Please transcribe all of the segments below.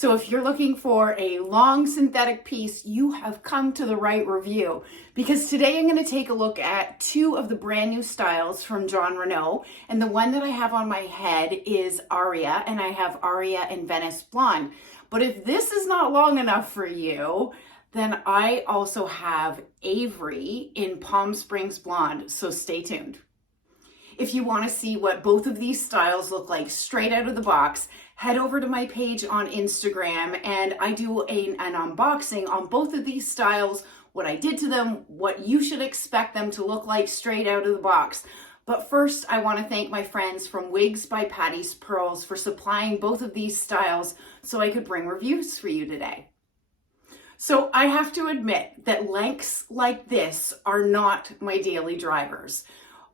So if you're looking for a long synthetic piece, you have come to the right review, because today I'm going to take a look at two of the brand new styles from Renau, and the one that I have on my head is Aria, and I have Aria in Venice Blonde. But if this is not long enough for you, then I also have Avery in Palm Springs Blonde, so stay tuned. If you want to see what both of these styles look like straight out of the box, head over to my page on Instagram and I do an unboxing on both of these styles, what I did to them, what you should expect them to look like straight out of the box. But first, I want to thank my friends from Wigs by Pattispearls for supplying both of these styles so I could bring reviews for you today. So I have to admit that lengths like this are not my daily drivers.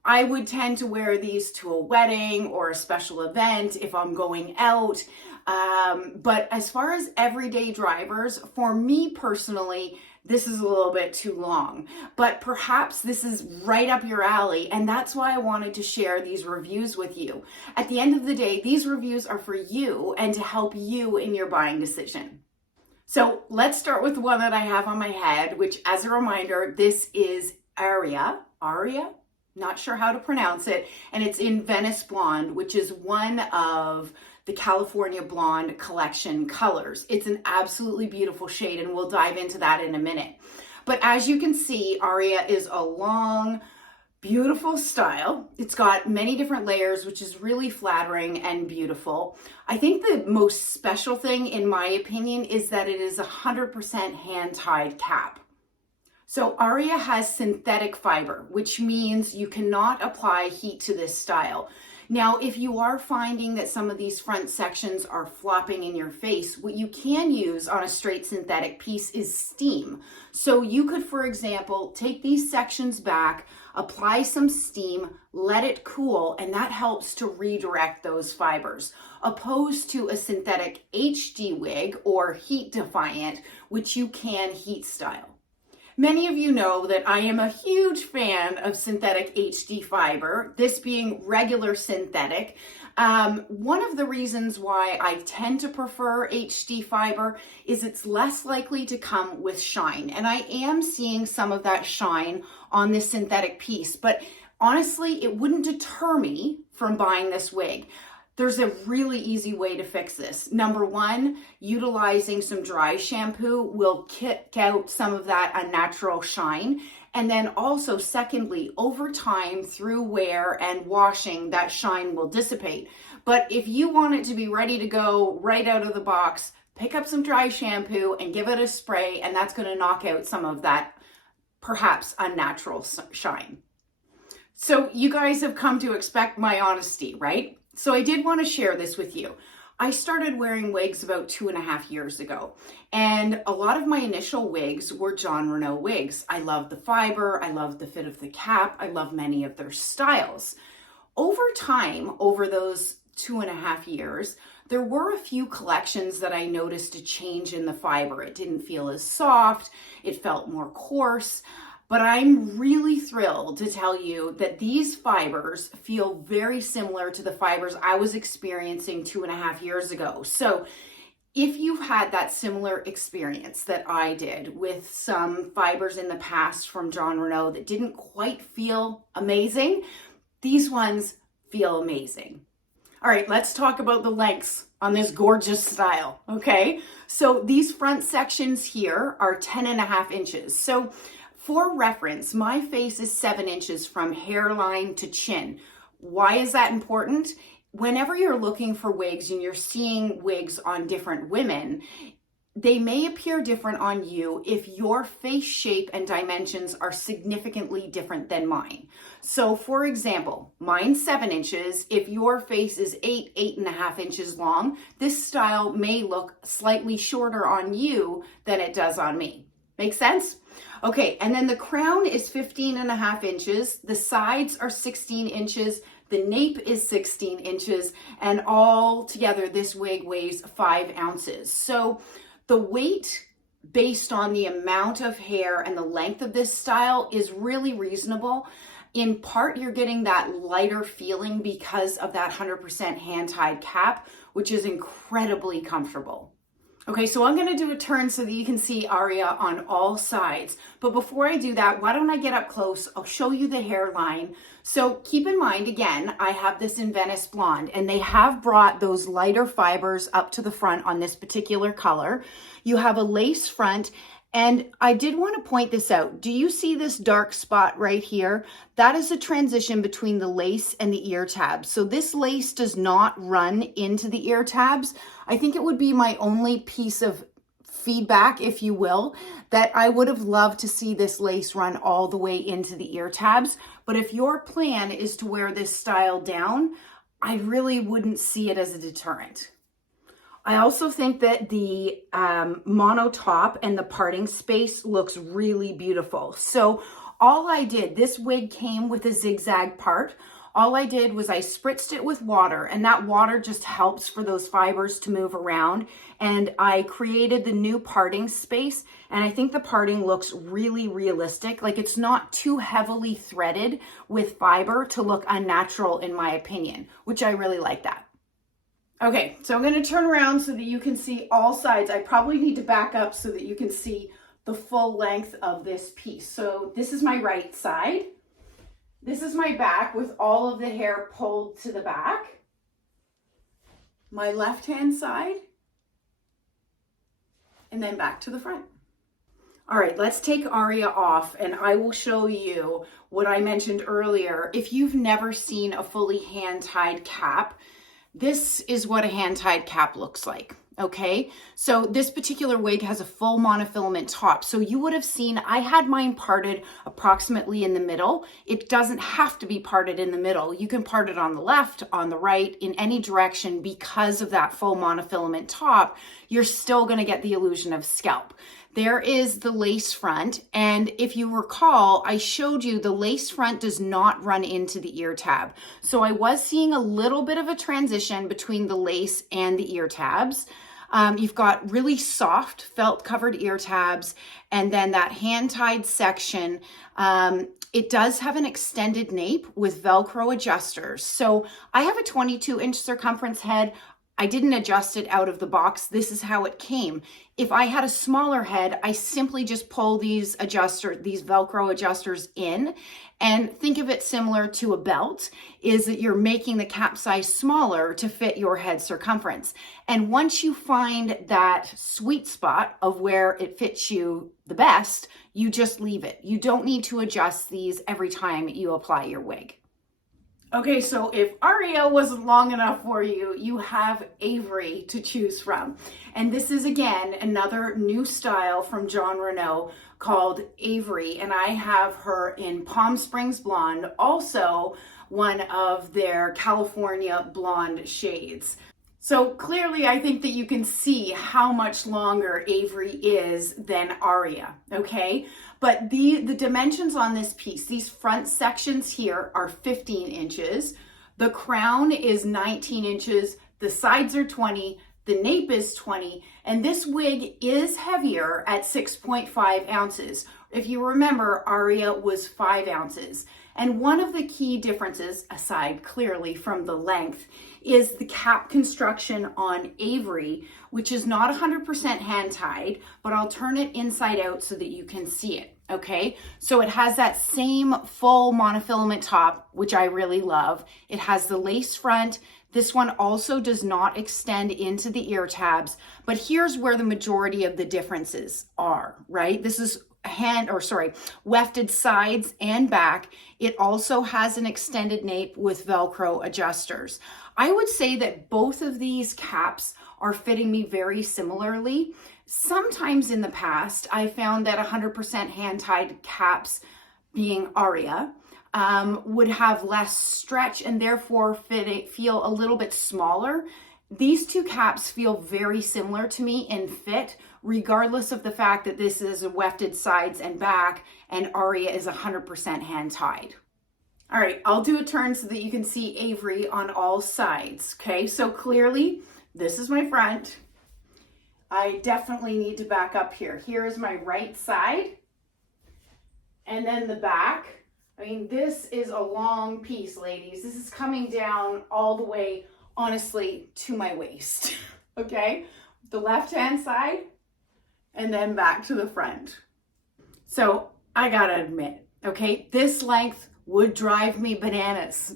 I would tend to wear these to a wedding or a special event if I'm going out. But as far as everyday drivers, for me personally, this is a little bit too long. But perhaps this is right up your alley, and that's why I wanted to share these reviews with you. At the end of the day, these reviews are for you and to help you in your buying decision. So let's start with the one that I have on my head, which, as a reminder, this is Aria. Not sure how to pronounce it, and it's in Venice Blonde, which is one of the California Blonde collection colors. It's an absolutely beautiful shade, and we'll dive into that in a minute. But as you can see, Aria is a long, beautiful style. It's got many different layers, which is really flattering and beautiful. I think the most special thing, in my opinion, is that it is 100% hand-tied cap. So Aria has synthetic fiber, which means you cannot apply heat to this style. Now, if you are finding that some of these front sections are flopping in your face, what you can use on a straight synthetic piece is steam. So you could, for example, take these sections back, apply some steam, let it cool, and that helps to redirect those fibers, opposed to a synthetic HD wig or heat defiant, which you can heat style. Many of you know that I am a huge fan of synthetic HD fiber, this being regular synthetic. One of the reasons why I tend to prefer HD fiber is it's less likely to come with shine. And I am seeing some of that shine on this synthetic piece, but honestly, it wouldn't deter me from buying this wig. There's a really easy way to fix this. Number one, utilizing some dry shampoo will kick out some of that unnatural shine. And then also, secondly, over time through wear and washing, that shine will dissipate. But if you want it to be ready to go right out of the box, pick up some dry shampoo and give it a spray, and that's going to knock out some of that perhaps unnatural shine. So you guys have come to expect my honesty, right? So I did want to share this with you. I started wearing wigs about 2.5 years ago, and a lot of my initial wigs were Renau wigs. I love the fiber, I love the fit of the cap, I love many of their styles. Over time, over those 2.5 years, there were a few collections that I noticed a change in the fiber. It didn't feel as soft, it felt more coarse. But I'm really thrilled to tell you that these fibers feel very similar to the fibers I was experiencing 2.5 years ago. So if you've had that similar experience that I did with some fibers in the past from Renau that didn't quite feel amazing, these ones feel amazing. All right, let's talk about the lengths on this gorgeous style, okay? So these front sections here are 10.5 inches. So for reference, my face is 7 inches from hairline to chin. Why is that important? Whenever you're looking for wigs and you're seeing wigs on different women, they may appear different on you if your face shape and dimensions are significantly different than mine. So for example, mine's 7 inches. If your face is 8.5 inches long, this style may look slightly shorter on you than it does on me. Make sense? Okay, and then the crown is 15.5 inches. The sides are 16 inches. The nape is 16 inches. And all together, this wig weighs 5 ounces. So the weight based on the amount of hair and the length of this style is really reasonable. In part, you're getting that lighter feeling because of that 100% hand-tied cap, which is incredibly comfortable. Okay, so I'm gonna do a turn so that you can see Aria on all sides. But before I do that, why don't I get up close? I'll show you the hairline. So keep in mind, again, I have this in Venice Blonde, and they have brought those lighter fibers up to the front on this particular color. You have a lace front, and I did want to point this out. Do you see this dark spot right here? That is a transition between the lace and the ear tabs. So this lace does not run into the ear tabs. I think it would be my only piece of feedback, if you will, that I would have loved to see this lace run all the way into the ear tabs. But if your plan is to wear this style down, I really wouldn't see it as a deterrent. I also think that the mono top and the parting space looks really beautiful. So all I did, this wig came with a zigzag part. All I did was I spritzed it with water, and that water just helps for those fibers to move around. And I created the new parting space, and I think the parting looks really realistic. Like, it's not too heavily threaded with fiber to look unnatural, in my opinion, which I really like that. Okay, so I'm going to turn around so that you can see all sides. I probably need to back up so that you can see the full length of this piece. So this is my right side. This is my back with all of the hair pulled to the back. My left-hand side. And then back to the front. All right, let's take Aria off, and I will show you what I mentioned earlier. If you've never seen a fully hand-tied cap, this is what a hand-tied cap looks like, okay? So this particular wig has a full monofilament top. So you would have seen, I had mine parted approximately in the middle. It doesn't have to be parted in the middle. You can part it on the left, on the right, in any direction. Because of that full monofilament top, you're still gonna get the illusion of scalp. There is the lace front, and if you recall, I showed you the lace front does not run into the ear tab. So I was seeing a little bit of a transition between the lace and the ear tabs. You've got really soft felt covered ear tabs, and then that hand-tied section. It does have an extended nape with Velcro adjusters. So I have a 22-inch circumference head. I didn't adjust it out of the box. This is how it came. If I had a smaller head, I simply just pull these Velcro adjusters in, and think of it similar to a belt, is that you're making the cap size smaller to fit your head circumference. And once you find that sweet spot of where it fits you the best, you just leave it. You don't need to adjust these every time you apply your wig. Okay, so if Aria wasn't long enough for you, you have Avery to choose from. And this is, again, another new style from John Renau called Avery. And I have her in Palm Springs Blonde, also one of their California Blonde shades. So clearly, I think that you can see how much longer Avery is than Aria, okay? But the dimensions on this piece, these front sections here are 15 inches. The crown is 19 inches. The sides are 20. The nape is 20. And this wig is heavier at 6.5 ounces. If you remember, Aria was 5 ounces. And one of the key differences, aside clearly from the length, is the cap construction on Avery, which is not 100% hand tied, but I'll turn it inside out so that you can see it, okay? So it has that same full monofilament top, which I really love. It has the lace front. This one also does not extend into the ear tabs, but here's where the majority of the differences are, right? This is wefted sides and back. It also has an extended nape with Velcro adjusters. I would say that both of these caps are fitting me very similarly. Sometimes in the past, I found that 100% hand-tied caps, being Aria, would have less stretch and therefore feel a little bit smaller. These two caps feel very similar to me in fit, regardless of the fact that this is a wefted sides and back and Aria is 100% hand tied. All right, I'll do a turn so that you can see Avery on all sides, okay? So clearly, this is my front. I definitely need to back up here. Here is my right side, and then the back. I mean, this is a long piece, ladies. This is coming down all the way, honestly, to my waist, okay? the left-hand side, and then back to the front. So I gotta admit, okay, this length would drive me bananas.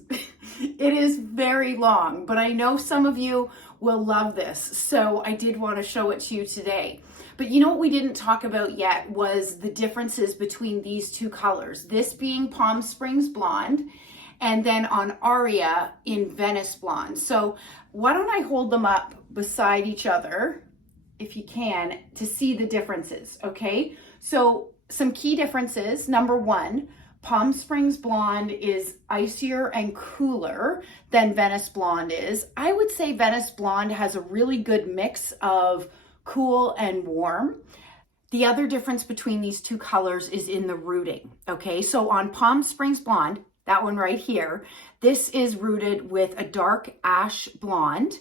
It is very long, but I know some of you will love this, so I did want to show it to you today. But you know what we didn't talk about yet was the differences between these two colors, this being Palm Springs Blonde, and then on Aria in Venice Blonde. So why don't I hold them up beside each other, if you can, to see the differences, okay? So some key differences. Number one, Palm Springs Blonde is icier and cooler than Venice Blonde is. I would say Venice Blonde has a really good mix of cool and warm. The other difference between these two colors is in the rooting, okay? So on Palm Springs Blonde, that one right here, this is rooted with a dark ash blonde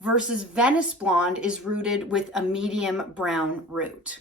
versus Venice Blonde is rooted with a medium brown root.